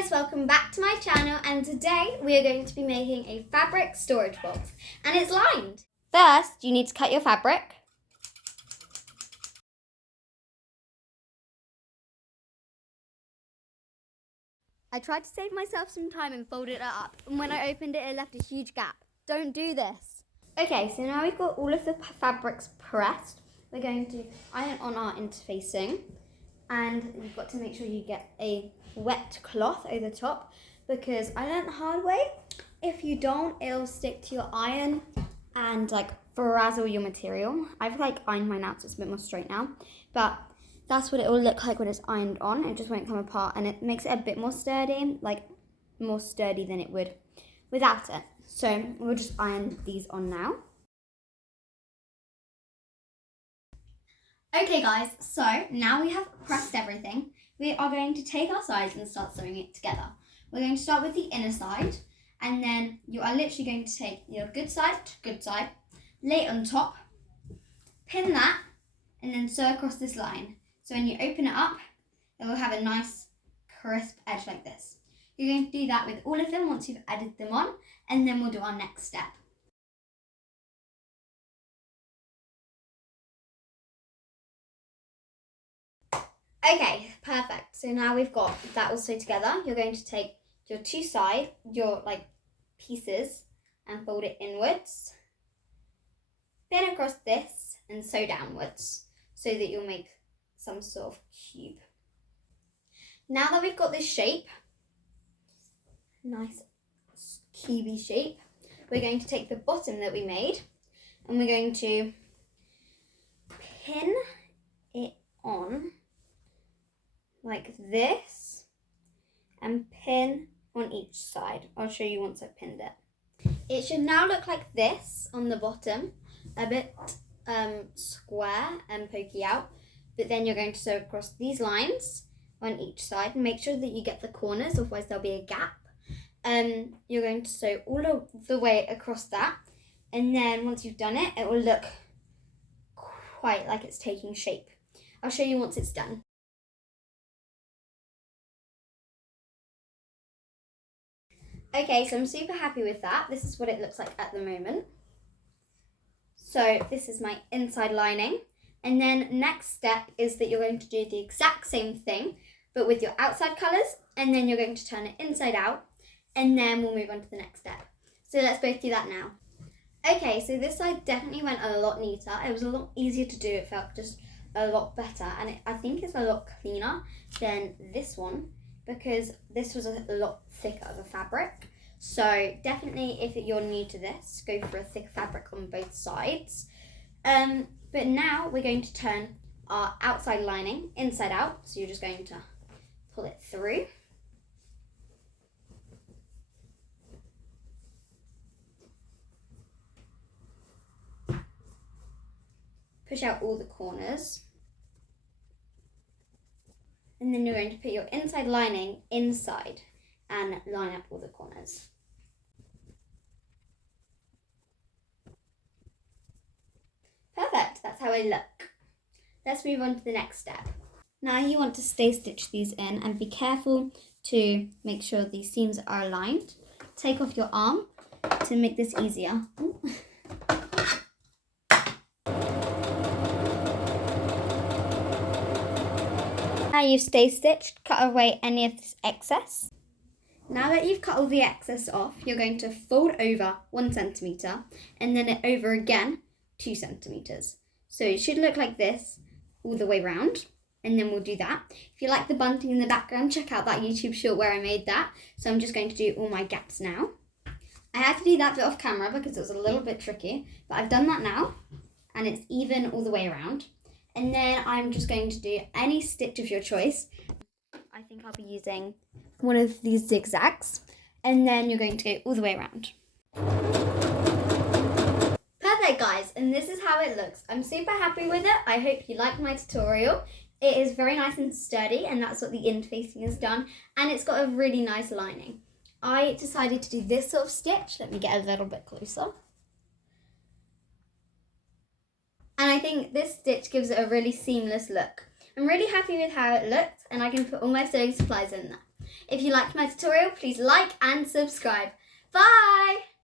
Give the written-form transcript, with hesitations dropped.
guys, welcome back to my channel, and today we are going to be making a fabric storage box, and it's lined. First, you need to cut your fabric. I tried to save myself some time and folded it up, and when I opened it, it left a huge gap. Don't do this. Okay, so now we've got all of the fabrics pressed. We're going to iron on our interfacing, and you've got to make sure you get a wet cloth over the top, because I learned the hard way. If you don't, it'll stick to your iron and like frazzle your material. I've like ironed mine out so it's a bit more straight now, but that's what it will look like when it's ironed on. It just won't come apart, and it makes it a bit more sturdy, like more sturdy than it would without it. So we'll just iron these on now. Okay guys, so now we have pressed everything. We are going to take our sides and start sewing it together. We're going to start with the inner side, and then you are literally going to take your good side, lay it on top, pin that, and then sew across this line. So when you open it up, it will have a nice crisp edge like this. You're going to do that with all of them once you've added them on, and then we'll do our next step. Okay, perfect. So now we've got that all sewed together. You're going to take your two sides, your pieces, and fold it inwards. Pin across this and sew downwards so that you'll make some sort of cube. Now that we've got this shape, nice cubey shape, we're going to take the bottom that we made and we're going to pin it on like this and pin on each side. I'll show you once I've pinned it. It should now look like this on the bottom, a bit square and pokey out, but then you're going to sew across these lines on each side and make sure that you get the corners, otherwise there'll be a gap. You're going to sew all of the way across that, and then once you've done it, it will look quite like it's taking shape. I'll show you once it's done. Okay, so I'm super happy with that. This is what it looks like at the moment. So this is my inside lining. And then next step is that you're going to do the exact same thing, but with your outside colours, and then you're going to turn it inside out, and then we'll move on to the next step. So let's both do that now. Okay, so this side definitely went a lot neater. It was a lot easier to do. It felt just a lot better, and I think it's a lot cleaner than this one, because this was a lot thicker of a fabric. So definitely, if you're new to this, go for a thick fabric on both sides. But now we're going to turn our outside lining inside out. So you're just going to pull it through. Push out all the corners. And then you're going to put your inside lining inside and line up all the corners. Perfect, that's how I look. Let's move on to the next step. Now you want to stay stitch these in, and be careful to make sure these seams are aligned. Take off your arm to make this easier. Now you've stay stitched, cut away any of this excess. Now that you've cut all the excess off, you're going to fold over 1 centimetre and then it over again 2 centimetres. So it should look like this all the way round, and then we'll do that. If you like the bunting in the background, check out that YouTube short where I made that. So I'm just going to do all my gaps now. I had to do that bit off camera because it was a little bit tricky, but I've done that now and it's even all the way around. And then I'm just going to do any stitch of your choice. I think I'll be using one of these zigzags, and then you're going to go all the way around. Perfect guys, and this is how it looks. I'm super happy with it. I hope you liked my tutorial. It is very nice and sturdy, and that's what the interfacing has done, and it's got a really nice lining. I decided to do this sort of stitch. Let me get a little bit closer. And I think this stitch gives it a really seamless look. I'm really happy with how it looked, and I can put all my sewing supplies in there. If you liked my tutorial, please like and subscribe. Bye!